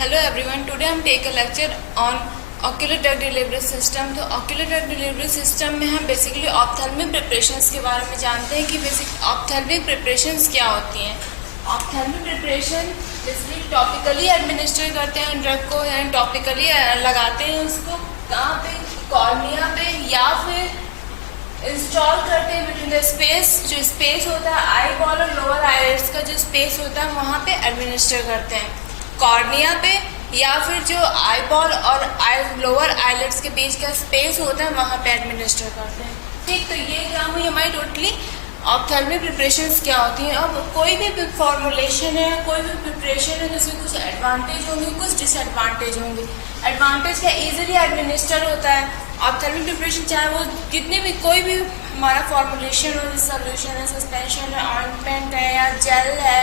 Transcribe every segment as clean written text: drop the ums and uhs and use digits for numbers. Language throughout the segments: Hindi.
Hello everyone, today I'm take a lecture on ocular drug delivery system। तो ocular drug delivery system में हम बेसिकली ऑप्थेल्मिक प्रिपरेशंस के बारे में जानते हैं कि बेसिक ऑप्थेल्मिक प्रिपरेशंस क्या होती हैं। Ophthalmic preparation basically topically administer करते हैं ड्रग को, यानी टॉपिकली लगाते हैं उसको कहाँ पे, कॉर्निया पे, या फिर इंस्टॉल करते हैं बिटवीन द स्पेस, जो स्पेस होता है आई बॉल और लोअर आईलिड्स का जो स्पेस होता है वहाँ पे एडमिनिस्टर करते हैं कॉर्निया पे, या फिर जो आई बॉल और लोअर आईलिड्स के बीच का स्पेस होता है वहाँ पे एडमिनिस्टर करते हैं। ठीक, तो ये क्या हुई हमारी टोटली ऑप्थेल्मिक प्रिपरेशंस क्या होती हैं। अब कोई भी फॉर्मुलेशन है, कोई भी प्रिपरेशन है, जिसमें कुछ एडवांटेज होंगे, कुछ डिसएडवांटेज होंगे। एडवांटेज क्या, इजीली एडमिनिस्टर होता है ऑप्थेल्मिक प्रिपरेशन, चाहे वो कितने भी कोई भी हमारा फॉर्मुलेशन हो, जैसे सोल्यूशन है, सस्पेंशन है, ऑइंटमेंट है, या जेल है,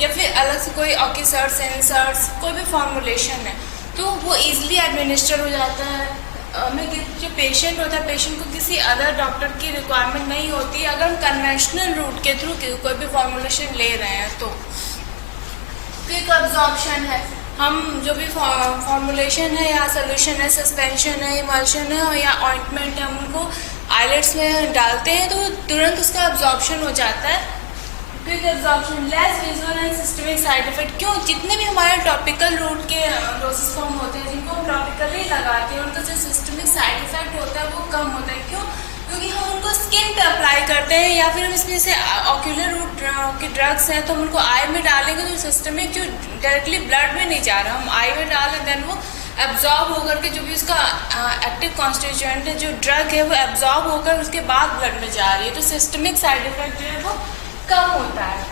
या फिर अलग से कोई ऑक्यूसर्ट्स, इंसर्ट्स, कोई भी फॉर्मुलेशन है तो वो इजीली एडमिनिस्टर हो जाता है। हमें जो पेशेंट होता है, पेशेंट को किसी अदर डॉक्टर की रिक्वायरमेंट नहीं होती अगर हम कन्वेंशनल रूट के थ्रू कोई भी फॉर्मुलेशन ले रहे हैं। तो क्विक अब्जॉर्प्शन है, हम जो भी फॉर्मुलेशन है या सोल्यूशन है, सस्पेंशन है, इमल्शन है या ऑइंटमेंट है, हम उनको आईलेट्स में डालते हैं तो तुरंत उसका अब्जॉर्प्शन हो जाता है। Quick absorption, less visual and systemic side effect. क्यों, जितने भी हमारे टॉपिकल रूट के डोसेस फॉर्म होते हैं जिनको हम टॉपिकली लगाते हैं उनका जो सिस्टमिक साइड इफेक्ट होता है वो कम होता है। क्यों, क्योंकि हम उनको स्किन पे अप्लाई करते हैं, या फिर हम इसमें से ऑक्यूलर रूट के ड्रग्स हैं तो हम उनको आई में डालेंगे तो सिस्टमिक जो डायरेक्टली ब्लड में नहीं जा रहा, हम आई में डालें देन वो एब्जॉर्ब होकर के जो भी उसका एक्टिव कॉन्स्टिट्यूएंट है, जो ड्रग है, वो एब्जॉर्ब होकर उसके बाद ब्लड में जा रही है, तो सिस्टमिक साइड इफेक्ट जो है वो कम होता है।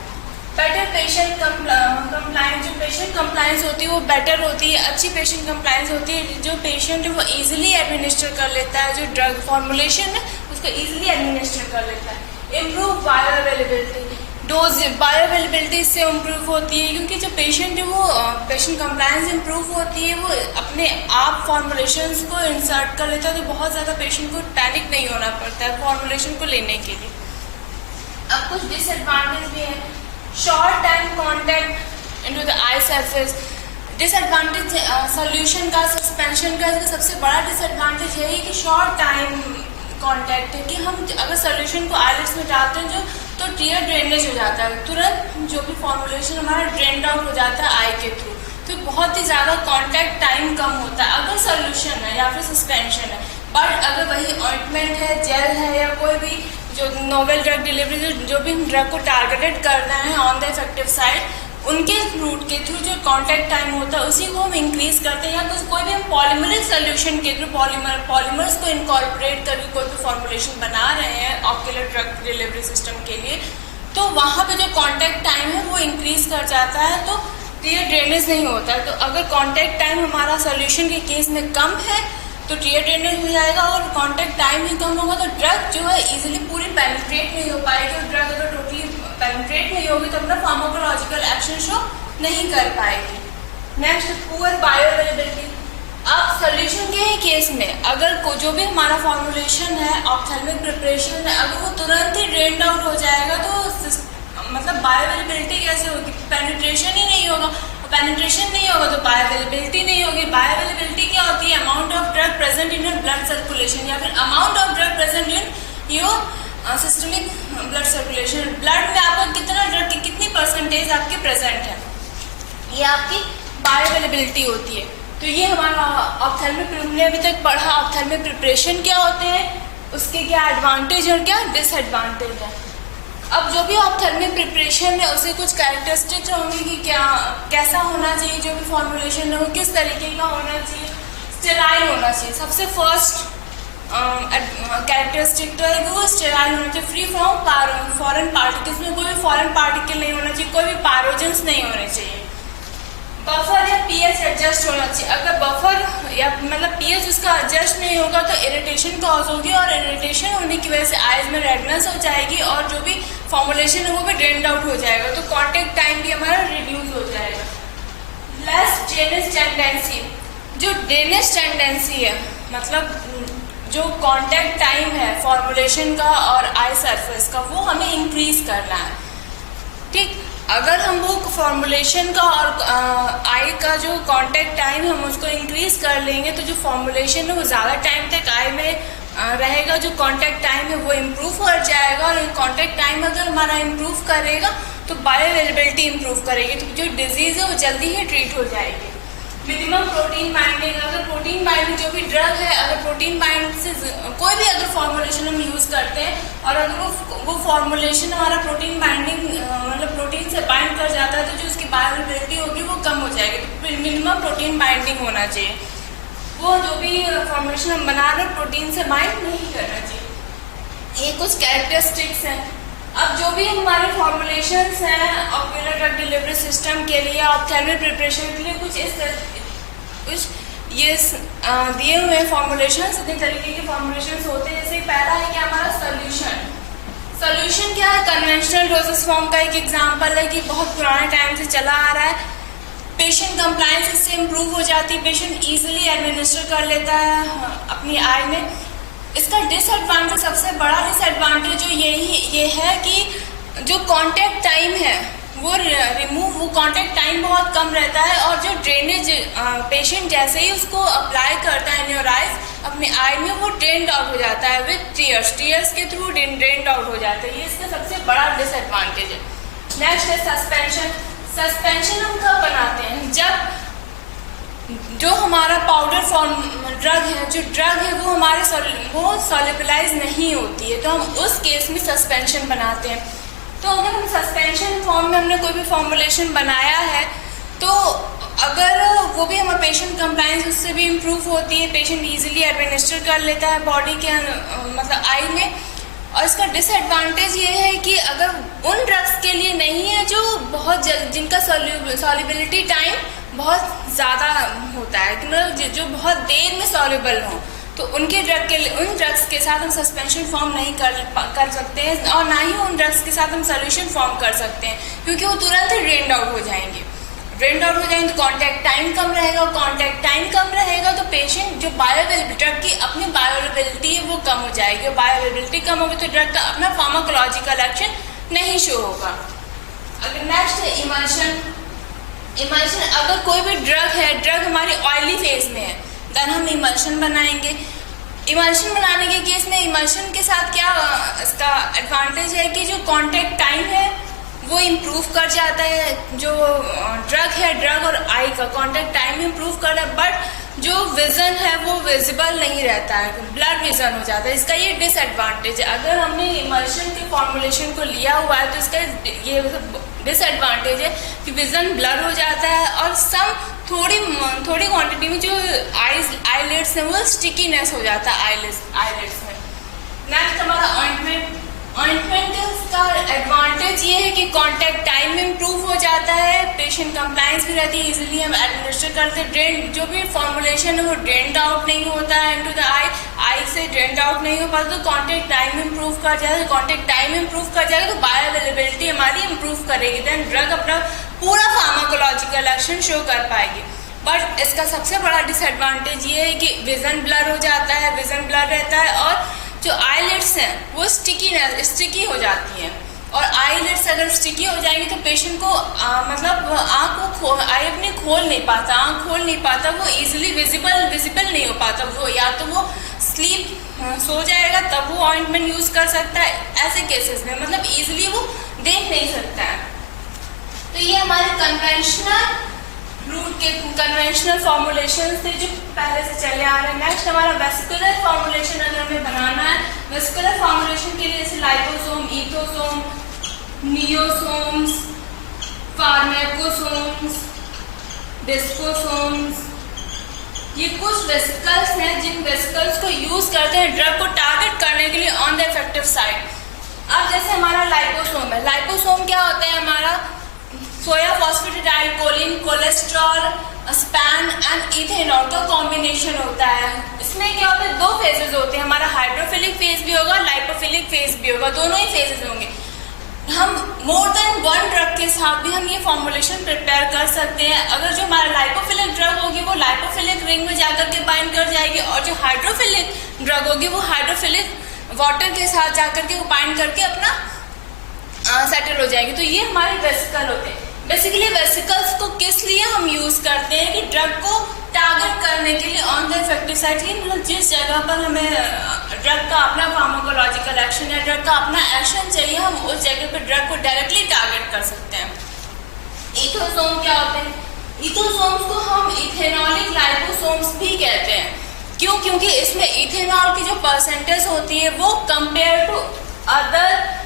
बेटर पेशेंट कंप्लायंस, जो पेशेंट कंप्लायंस होती है वो बेटर होती है, अच्छी पेशेंट कंप्लायंस होती है। जो पेशेंट है वो इजीली एडमिनिस्टर कर लेता है, जो ड्रग फॉर्मुलेशन है उसको इजीली एडमिनिस्टर कर लेता है। Improve bio availability, dose bio availability इससे इम्प्रूव होती है, क्योंकि जो पेशेंट है वो पेशेंट कंप्लायंस इम्प्रूव होती है, वो अपने आप फॉर्मुलेशन को इंसर्ट कर लेता है, तो बहुत ज़्यादा पेशेंट को पैनिक नहीं होना पड़ता है फॉर्मुलेशन को लेने के लिए। अब कुछ डिसएडवांटेज भी है, short time contact into the I surface. Disadvantage solution का, सस्पेंशन का, इसका सबसे बड़ा डिसएडवांटेज यही कि शॉर्ट टाइम कॉन्टैक्ट है, कि हम अगर सोल्यूशन को आईलिड्स में डालते हैं जो तो टीयर ड्रेनेज हो जाता है, तुरंत जो भी फॉर्मुलेशन हमारा ड्रेन आउट हो जाता है आई के थ्रू, तो बहुत ही ज़्यादा कॉन्टैक्ट टाइम कम होता है अगर सोल्यूशन है या फिर सस्पेंशन है। बट अगर वही ऑइंटमेंट है, जेल है, या कोई भी जो नोवेल ड्रग डिलीवरी, जो भी हम ड्रग को टारगेटेड कर रहे हैं ऑन द इफेक्टिव साइड, उनके रूट के थ्रू जो कॉन्टैक्ट टाइम होता है उसी को हम इंक्रीज करते हैं, या तो कोई भी हम पॉलीमरिक सोल्यूशन के थ्रू पॉलीमर्स को इनकॉर्पोरेट करके कोई भी फॉर्मुलेशन बना रहे हैं ऑक्यूलर ड्रग डिलीवरी सिस्टम के लिए, तो वहाँ पे जो कॉन्टैक्ट टाइम है वो इंक्रीज कर जाता है, तो टीयर ड्रेनेज नहीं होता है। तो अगर कॉन्टैक्ट टाइम हमारा सोल्यूशन के केस में कम है तो टीयर ड्रेनेज हो जाएगा, और कॉन्टैक्ट टाइम ही कम होगा तो ड्रग जो है इजीली पूरी पेनिट्रेट नहीं हो पाएगी, और ड्रग अगर टोटली पेनिट्रेट नहीं होगी तो अपना फार्माकोलॉजिकल एक्शन शो नहीं कर पाएगी। Next, poor bio availability. अब सोल्यूशन के ही केस में अगर जो भी हमारा फॉर्मुलेशन है, ऑप्थेल्मिक प्रिपरेशन है, अगर वो तुरंत ही ड्रेन आउट हो जाएगा तो मतलब बायो अवेलेबिलिटी कैसे होगी, पेनिट्रेशन ही नहीं होगा, पेनिट्रेशन नहीं होगा तो बायो अवेलेबिलिटी नहीं होगी। बायो अवेलेबिलिटी क्या होती है, amount of drug present in your blood circulation, या फिर amount of drug present in your systemic blood circulation. Blood में आपका कितना ड्रग की कितनी परसेंटेज आपके प्रेजेंट है, ये आपकी बायो अवेलेबिलिटी होती है। तो ये हमारा ऑप्थेल्मिक, हमने अभी तक पढ़ा ऑप्थेल्मिक प्रिपरेशन क्या होते हैं, उसके क्या एडवांटेज और क्या डिसएडवांटेज है। अब जो भी ऑप्थेल्मिक प्रिपरेशन है उसके कुछ कैरेक्टरिस्टिक्स होंगे कि क्या कैसा होना चाहिए, जो भी फॉर्मुलेशन है वो किस तरीके का होना चाहिए, स्टेराइल होना चाहिए। सबसे फर्स्ट कैरेक्टरिस्टिक तो है कि वो स्टेराइल होना चाहिए, फ्री फ्रॉम फॉरेन पार्टिकल्स, में कोई भी फॉरेन पार्टिकल नहीं होना चाहिए, कोई भी पैरोजेंस नहीं होने चाहिए। बफर या पीएच एडजस्ट होना चाहिए, अगर बफर या मतलब पीएच उसका एडजस्ट नहीं होगा तो इरिटेशन कॉज होगी, और इरिटेशन होने की वजह से आइज में रेडनेस हो जाएगी, और जो भी फॉर्मुलेशन है वो भी ड्रेन्ड आउट हो जाएगा, तो कॉन्टैक्ट टाइम भी हमारा रिड्यूस हो जाएगा। लेस ड्रेनेज टेंडेंसी, जो ड्रेनेज टेंडेंसी है मतलब जो कॉन्टैक्ट टाइम है फॉर्मुलेशन का और आई सरफेस का, वो हमें इंक्रीज करना है। ठीक, अगर हम वो फॉर्मुलेशन का और आई का जो कांटेक्ट टाइम हम उसको इंक्रीज कर लेंगे तो जो फॉर्मुलेशन है वो ज़्यादा टाइम तक आई में रहेगा, जो कांटेक्ट टाइम है वो इम्प्रूव कर जाएगा। और कांटेक्ट टाइम अगर हमारा इम्प्रूव करेगा तो बायोअवेलेबिलिटी इम्प्रूव करेगी, तो जो डिजीज़ है वो जल्दी ही ट्रीट हो जाएगी। मिनिमम प्रोटीन बाइंडिंग, अगर प्रोटीन बाइंडिंग जो भी ड्रग है, अगर प्रोटीन बाइंडिंग से कोई भी अगर फॉर्मुलेशन हम यूज़ करते हैं और अगर वो फॉर्मुलेशन हमारा प्रोटीन बाइंडिंग मतलब प्रोटीन से बाइंड कर जाता है तो जो उसकी बायोअवेलेबिलिटी होगी वो कम हो जाएगी। तो मिनिमम प्रोटीन बाइंडिंग होना चाहिए, वो जो भी फॉर्मुलेशन हम बना रहे हैं प्रोटीन से बाइंड नहीं करना चाहिए। ये कुछ कैरेक्टरिस्टिक्स हैं। अब जो भी हमारे फॉर्मुलेशंस हैं ऑक्यूलर ड्रग डिलीवरी सिस्टम के लिए, ऑप्थेल्मिक प्रिपरेशन के लिए कुछ ये दिए हुए फॉर्मुलेशंस, इतने तरीके के फॉर्मुलेशंस होते हैं। जैसे पहला है कि हमारा सोल्यूशन क्या है, कन्वेंशनल डोजेस फॉर्म का एक एग्जांपल है कि बहुत पुराने टाइम से चला आ रहा है। पेशेंट कंप्लायंस इससे इम्प्रूव हो जाती है, पेशेंट ईजिली एडमिनिस्टर कर लेता है अपनी आई में। इसका डिसएडवांटेज, सबसे बड़ा डिसएडवांटेज जो ये है कि जो कांटेक्ट टाइम है वो वो कांटेक्ट टाइम बहुत कम रहता है और जो ड्रेनेज पेशेंट जैसे ही उसको अप्लाई करता है न्यूराइज अपनी आई में वो ड्रेन्ड आउट हो जाता है विद टीयर्स के थ्रू ड्रेन्ड आउट हो जाता है। ये इसका सबसे बड़ा डिसएडवांटेज है। नेक्स्ट है सस्पेंशन हम कब बनाते हैं, जब जो हमारा पाउडर फॉर्म ड्रग है, जो ड्रग है वो हमारे वो सॉल्युबलाइज नहीं होती है, तो हम उस केस में सस्पेंशन बनाते हैं। तो अगर हम सस्पेंशन फॉर्म में हमने कोई भी फॉर्मुलेशन बनाया है तो अगर वो भी हमारा पेशेंट कंप्लायंस उससे भी इम्प्रूव होती है, पेशेंट इजीली एडमिनिस्टर कर लेता है बॉडी के मतलब आई में। और इसका डिसएडवांटेज ये है कि अगर उन ड्रग्स के लिए नहीं है जो बहुत जल्द, जिनका सॉल्युबिलिटी टाइम बहुत ज़्यादा होता है, मतलब जो बहुत देर में सॉल्युबल हो, तो उनके उन ड्रग्स के साथ हम सस्पेंशन फॉर्म नहीं कर सकते हैं और ना ही उन ड्रग्स के साथ हम सोल्यूशन फॉर्म कर सकते हैं, क्योंकि वो तुरंत ही ड्रेन्ड आउट हो जाएंगे। तो कांटेक्ट टाइम कम रहेगा, कांटेक्ट टाइम कम रहेगा तो पेशेंट जो बायोअवेलेबिलिटी, ड्रग की अपनी बायोअवेलेबिलिटी है वो कम हो जाएगी, और बायोअवेलेबिलिटी कम होगी तो ड्रग का अपना फार्माकोलॉजिकल एक्शन नहीं शो होगा। अगर नेक्स्ट है इमल्शन, अगर कोई भी ड्रग हमारी ऑयली फेज में है देन हम इमल्शन बनाएंगे। इमल्शन बनाने के केस में इमल्शन के साथ क्या इसका एडवांटेज है कि जो कांटेक्ट टाइम है वो इम्प्रूव कर जाता है, जो ड्रग और आई का कांटेक्ट टाइम इम्प्रूव कर रहा है, बट जो विजन है वो विजिबल नहीं रहता है, ब्लर विजन हो जाता है। इसका ये डिसएडवांटेज है। अगर हमने इमल्शन के फॉर्मुलेशन को लिया हुआ है तो इसका ये डिसएडवांटेज है कि विजन ब्लर हो जाता है और थोड़ी क्वांटिटी में जो आईलिड्स है वो स्टिकीनेस हो जाता है आईलिड्स में। नेक्स्ट हमारा ऑइंटमेंट का एडवांटेज ये है कि कांटेक्ट टाइम इम्प्रूव हो जाता है, पेशेंट कंप्लायंस भी रहती है, इजीली हम एडमिनिस्टर करते हैं, जो भी फॉर्मुलेशन है वो ड्रेन्ड आउट नहीं होता है इनटू द आई से ड्रेन्ड आउट नहीं हो पाता, तो कांटेक्ट टाइम इम्प्रूव कर जाएगा। कांटेक्ट टाइम इम्प्रूव कर जाएगा तो बायोअवेलेबिलिटी हमारी इम्प्रूव करेगी, देन ड्रग अपना पूरा फार्माकोलॉजिकल एक्शन शो कर पाएगी। बट इसका सबसे बड़ा डिसएडवांटेज ये है कि विजन ब्लर हो जाता है, विजन ब्लर रहता है और जो आईलिड्स हैं वो स्टिकी हो जाती हैं, और आईलिड्स अगर स्टिकी हो जाएंगी तो पेशेंट को मतलब आँख को आई अपनी खोल नहीं पाता, वो इजीली विजिबल नहीं हो पाता, वो या तो वो सो जाएगा तब वो ऑइंटमेंट यूज कर सकता है, ऐसे केसेस में मतलब इजीली वो देख नहीं सकता है। तो ये हमारे कन्वेंशनल फॉर्मुलेशन थे जो पहले से चले आ रहे हैं। नेक्स्ट हमारा वेसिकुलर फॉर्मुलेशन अगर हमें बनाना है, वेसिकुलर फॉर्मुलेशन के लिए जैसे लाइपोसोम, इथोसोम, नियोसोम्स, फार्मेकोसोम्स, डिस्कोसोम्स, ये कुछ वेसिकल्स हैं जिन वेसिकल्स को यूज करते हैं ड्रग को टारगेट करने के लिए ऑन द इफेक्टिव साइड। अब जैसे हमारा लाइपोसोम है, लाइपोसोम क्या होता है, हमारा soya phosphatidyl choline, cholesterol, span and ethanol का कॉम्बिनेशन होता है। इसमें क्या होता है, दो फेजेस होते हैं, हमारा हाइड्रोफिलिक फेज भी होगा, लाइपोफिलिक फेज भी होगा, दोनों ही फेजेस होंगे। हम मोर देन वन ड्रग के साथ भी हम ये फॉर्मुलेशन प्रिपेयर कर सकते हैं। अगर जो हमारा लाइपोफिलिक ड्रग होगी वो लाइपोफिलिक रिंग में जाकर के बाइंड कर जाएगी, और जो हाइड्रोफिलिक ड्रग होगी वो हाइड्रोफिलिक वाटर के साथ जाकर के वो बाइंड करके अपना सेटल हो जाएंगे। तो ये हमारे वेसिकल होते हैं। बेसिकली वेसिकल्स को किस लिए हम यूज करते हैं कि ड्रग को टारगेट करने के लिए ऑन द इफेक्टिव साइट, मतलब जिस जगह पर हमें ड्रग का अपना फार्माकोलॉजिकल एक्शन या ड्रग का अपना एक्शन चाहिए, हम उस जगह पर ड्रग को डायरेक्टली टारगेट कर सकते हैं। इथोसोम क्या होते हैं? इथोसोम्स को हम इथेनॉलिक लाइपोसोम्स भी कहते हैं। क्यों? क्योंकि इसमें इथेनॉल की जो परसेंटेज होती है वो कंपेयर टू अदर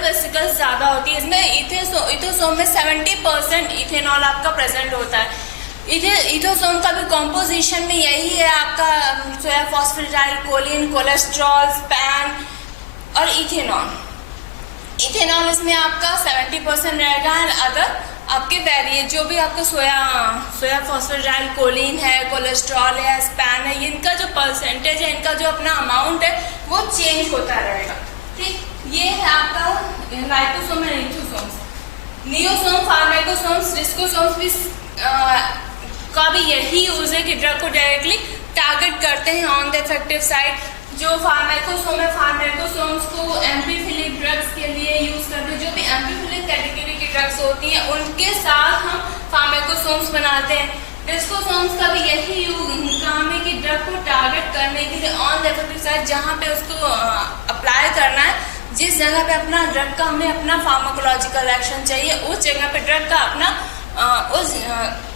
वेसिकल्स ज्यादा होती है। इसमें इथोसोम में 70% इथेनॉल आपका प्रेजेंट होता है। इथोसोम का भी कॉम्पोजिशन में यही है आपका सोया फॉस्फेटाइल कोलिन, कोलेस्ट्रॉल, स्पैन और इथेनॉल। इथेनॉल इसमें आपका 70% रहेगा एंड अदर आपके वेरिएट जो भी आपका सोया फॉस्फेटाइल कोलिन है, कोलेस्ट्रॉल है, स्पैन है, इनका जो परसेंटेज है, इनका जो अपना अमाउंट है वो चेंज होता रहेगा। ठीक, ये है आपका लाइपोसोम एंड इथोसोम्स। नियोसोम, फार्माकोसोम्स, डिस्कोसोम्स भी का भी यही यूज है कि ड्रग को डायरेक्टली टारगेट करते हैं ऑन द इफेक्टिव साइट। जो फार्माकोसोम है, फार्माकोसोम्स को एम्पीफिलिक ड्रग्स के लिए यूज करते हैं। जो भी एम्पीफिलिक कैटेगरी की ड्रग्स होती हैं उनके साथ हम फार्माकोसोम्स बनाते हैं। डिस्कोसोम्स का भी यही काम है कि ड्रग को टारगेट करने के लिए ऑन द इफेक्टिव साइट जहाँ पे उसको अप्लाई करना है, जिस जगह पे अपना ड्रग का हमें अपना फार्माकोलॉजिकल एक्शन चाहिए, उस जगह पे ड्रग का अपना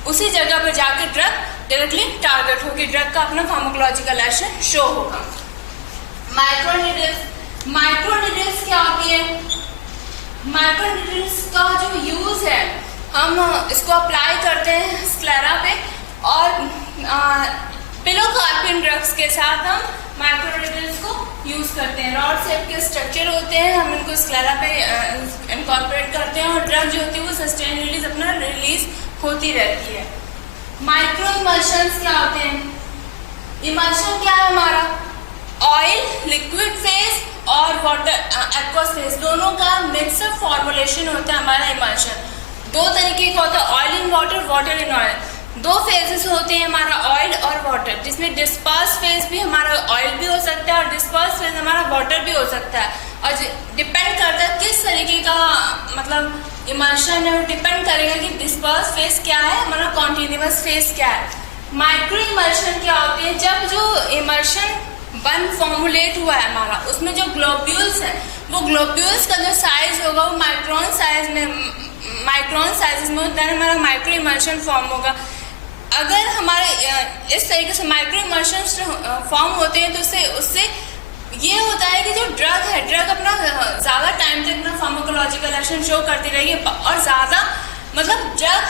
उसी जगह पे जाके ड्रग डायरेक्टली टारगेट होगी, ड्रग का अपना फार्माकोलॉजिकल एक्शन शो होगा। माइक्रोनीडल्स क्या होती है? माइक्रोनीडल्स का जो यूज है, हम इसको अप्लाई करते हैं स्क्लेरा पे और पिलोकार्पिन ड्रग्स के साथ हम माइक्रोनीडल्स को यूज करते हैं। रॉड शेप के स्ट्रक्चर होते हैं, हम इनको स्क्लेरा पे इनकॉर्पोरेट करते हैं और ड्रग जो होती है वो सस्टेन रिलीज अपना रिलीज होती रहती है। माइक्रो इमल्शंस क्या होते हैं? इमल्शन क्या है हमारा? ऑयल लिक्विड फेज और वाटर एक्वस फेज दोनों का मिक्सअप फॉर्मुलेशन होता है हमारा इमल्शन। दो तरीके का होता है, oil in water, water in oil. दो फेजेस होते हैं हमारा ऑयल और वाटर, जिसमें डिस्पर्स फेज भी हमारा ऑयल भी हो सकता है और डिस्पर्स फेज हमारा वाटर भी हो सकता है। और डिपेंड करता है किस तरीके का मतलब इमल्शन है, वो डिपेंड करेगा कि डिस्पर्स फेज क्या है, हमारा कॉन्टिन्यूअस फेज क्या है। माइक्रो इमल्शन क्या होते हैं? जब जो इमल्शन बन फॉर्मुलेट हुआ है हमारा, उसमें जो ग्लोब्यूल्स हैं, वो ग्लोब्यूल्स का जो साइज होगा वो माइक्रोन साइज में होता है, हमारा माइक्रो इमल्शन फॉर्म होगा। अगर हमारे इस तरीके से माइक्रो इमल्शन फॉर्म होते हैं तो उससे ये होता है कि जो ड्रग है, ड्रग अपना ज़्यादा टाइम तक अपना फार्माकोलॉजिकल एक्शन शो करती रहेगी और ज़्यादा मतलब ड्रग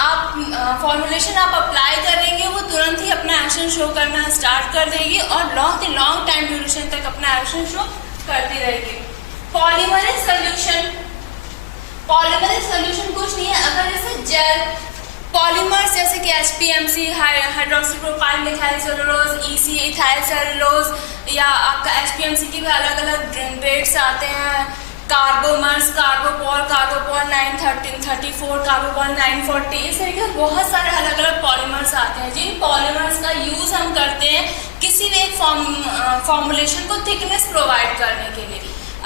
आप फॉर्मुलेशन आप अप्लाई करेंगे वो तुरंत ही अपना एक्शन शो करना स्टार्ट कर देगी और लॉन्ग टाइम ड्यूरेशन तक अपना एक्शन शो करती रहेगी। पॉलीमरेज सोल्यूशन कुछ नहीं है, अगर जैसे जेल पॉलीमर्स जैसे कि HPMC hydroxypropyl methyl cellulose, EC ethyl cellulose या आपका HPMC के भी अलग अलग ग्रेड्स आते हैं। कार्बोमर्स, कार्बोपॉल 934, कार्बोपॉल 940, इस तरीके बहुत सारे अलग अलग पॉलीमर्स आते हैं जिन पॉलीमर्स का यूज हम करते हैं किसी भी एक फॉर्मुलेशन को थिकनेस प्रोवाइड करने के लिए।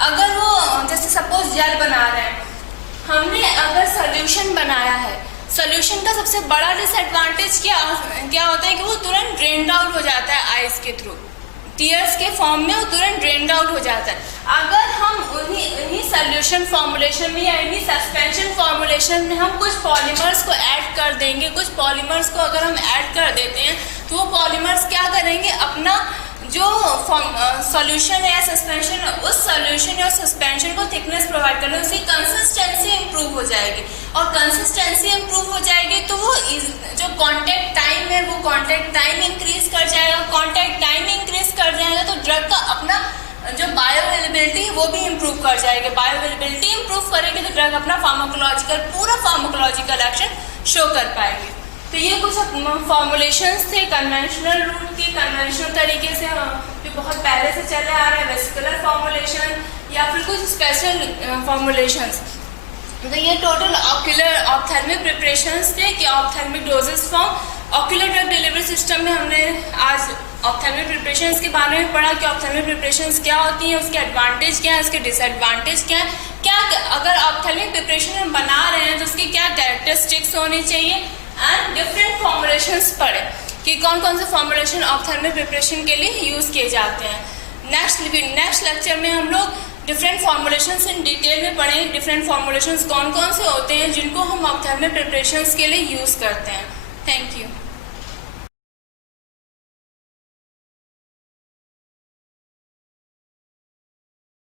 अगर वो जैसे सपोज जेल बना रहे हैं, हमने अगर सोल्यूशन बनाया है, सोल्यूशन का सबसे बड़ा डिसएडवांटेज क्या होता है कि वो तुरंत ड्रेन्ड आउट हो जाता है आइस के थ्रू, टीयर्स के फॉर्म में वो तुरंत ड्रेन्ड आउट हो जाता है। अगर हम उन्हीं सोल्यूशन फॉर्मुलेशन में या इन्हीं सस्पेंशन फॉर्मुलेशन में हम कुछ पॉलीमर्स को ऐड कर देंगे, कुछ पॉलीमर्स को अगर हम ऐड कर देते हैं तो वो पॉलीमर्स क्या करेंगे, अपना जो सॉल्यूशन है या सस्पेंशन है, उस सॉल्यूशन या सस्पेंशन को थिकनेस प्रोवाइड करने, उसकी कंसिस्टेंसी इंप्रूव हो जाएगी और कंसिस्टेंसी इंप्रूव हो जाएगी तो वो जो कांटेक्ट टाइम है वो कांटेक्ट टाइम इंक्रीज कर जाएगा। कांटेक्ट टाइम इंक्रीज कर जाएगा तो ड्रग का अपना जो बायो अवेलेबिलिटी है वो भी इंप्रूव कर जाएगी। बायो अवेलेबिलिटी इंप्रूव करेगी तो ड्रग अपना पूरा फार्माकोलॉजिकल एक्शन शो कर पाएगी। तो ये कुछ फॉर्मुलेशंस थे कन्वेंशनल रूट के, कन्वेंशनल तरीके से जो बहुत पहले से चले आ रहे हैं, वेसिकुलर फॉर्मुलेशन या फिर कुछ स्पेशल फॉर्मुलेशंस। तो ये टोटल ऑक्यूलर ऑप्थेल्मिक प्रिपरेशंस थे कि ophthalmic doses form ocular drug delivery system में हमने आज ऑप्थेल्मिक प्रिपरेशंस के बारे में पढ़ा कि ऑप्थेल्मिक प्रिपरेशंस क्या होती हैं, उसके एडवांटेज क्या है, उसके डिसएडवांटेज क्या है, क्या अगर ऑप्थेल्मिक प्रिपरेशन हम बना रहे हैं तो उसकी क्या कैरेक्टरिस्टिक्स होनी चाहिए, एंड डिफरेंट फॉर्मुलेशंस पढ़े कि कौन कौन से फॉर्मुलेशन ऑप्थेल्मिक प्रिपरेशन के लिए यूज किए जाते हैं। नेक्स्ट लेक्चर में हम लोग डिफरेंट फॉर्मुलेशंस इन डिटेल में पढ़ेंगे, डिफरेंट फॉर्मुलेशंस कौन कौन से होते हैं जिनको हम ऑप्थेल्मिक प्रिपरेशंस के लिए यूज करते हैं। Thank you.